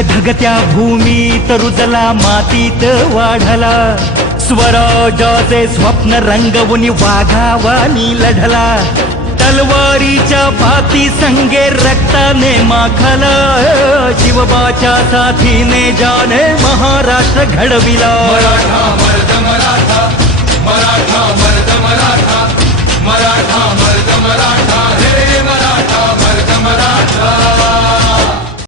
धगधगत्या भूमीत रुजला मातीत वाढला. स्वराजाचे स्वप्न रंगवून वाघावानी लढला तलवारीच्या पाती संगे रक्ताने माखला. शिवबाच्या साथीने जाने महाराष्ट्र घडविला.